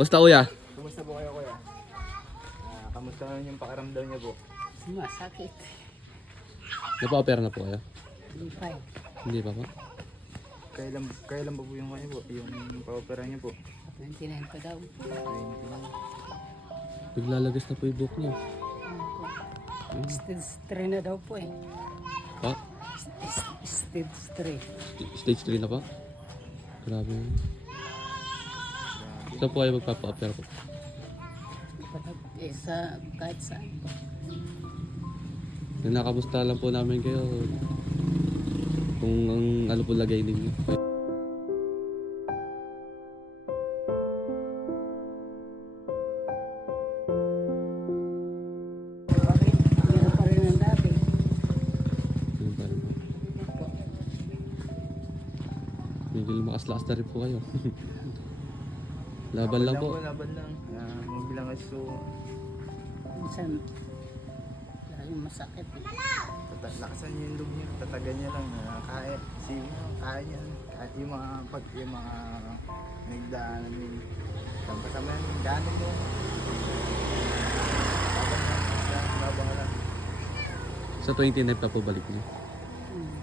Kamusta kuya? Kumusta po kayo kuya? Kamusta naman yung pakiramdam niyo po? Masakit. Napa-opera na po kayo? Hindi pa eh. Hindi pa po? Kailan ba po yung kanya po? Yung pa-opera niyo po? 29 pa daw. Naglalagas na po yung buhok niya. Ano po? Stage 3 na daw po eh. Pa? Stage 3. Stage 3 na po? Grabe. Saan po kayo magpapa-opera po? Eh, sa kahit saan. Nakamusta lang po namin kayo kung ang ano po lagay ninyo. Bakit? Meron pa rin ang dati. Ano ba rin po? Medyo lumakas-lakas na rin po kayo. Laban lang po. Laban lang. Mabilang kasi so, Minsan, lalo masakit eh. lakasan niyo yung loob niyo. Tatagan niya lang. Kaya. Kaya niya. Kahit yung mga nagdaanan niyo. Kasama yan. Gano'n mo. Laban ka lang. Sa 29 pa po balik niyo. Hmm.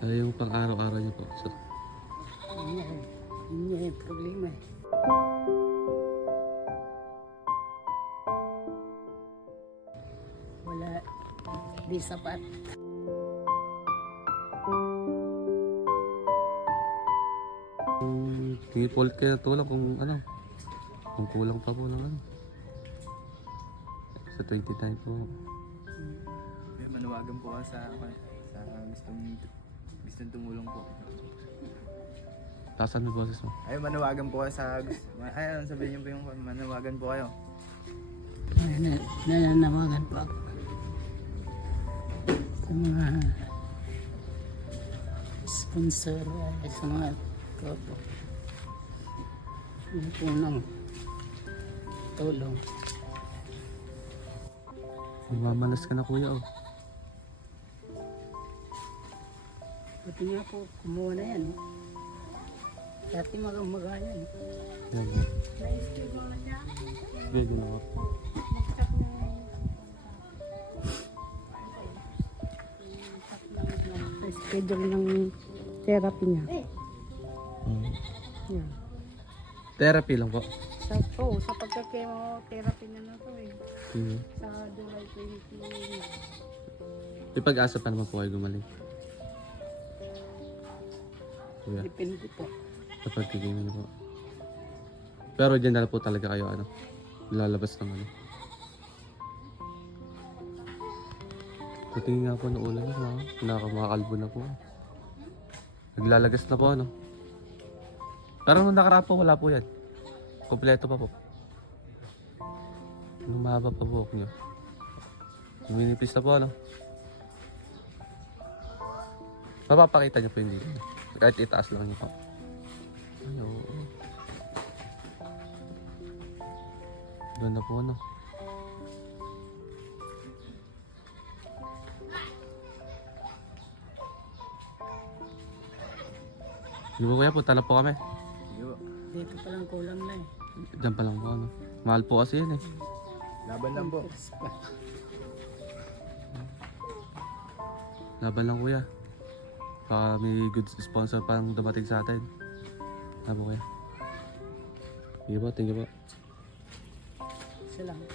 Ay, yung pang araw-araw niyo po. So, Yun yung problema eh. Wala, di sapat. hindi po ulit kayo tulong kung ano. Kung kulang pa po ng ano. Sa 29 po. May manawagan po ka sa gustong tumulong po. Tasan mo boses mo. Ay, manawagan po ka sa ay, ano sabihin niyo po yung manawagan po kayo. Nananawagan po ako sa mga sponsor, sa mga tropo. Yung punong tulong. Mamanas ka na kuya oh. Buti nga po, kumuha na yan. Dati maga yan. Yan. Ganyan ako. Schedule ng therapy niya. Yan. Therapy lang po. Sa pagka-chemotherapy niya na to eh. Sa July 20. May pag-asa pa naman po kayo gumaling. Kuya, Depende po. kapag tigingin po. Pero dyan na lang po talaga kayo ano. Lalabas ng ano. Tutingin nga po ng ulan niya. Nakakakalbo na po. Naglalagas na po ano. Parang nung nakaraan po wala po yan. Kompleto pa po. Nung mahaba pa buhok niyo. Minipis na po ano. Mapapakita niyo po yung dito. Kahit itaas lang niyo po. Ano. Doon na po ano. Sige po kuya, punta na po kami. Sige po. Dito pa lang kulang na eh. Diyan pa lang po ano. Mahal po kasi yun eh. Laban lang po. Laban lang kuya. Baka may good sponsor pang dumating sa atin. Ano po kuya? Sige po, thank you po. Salamat.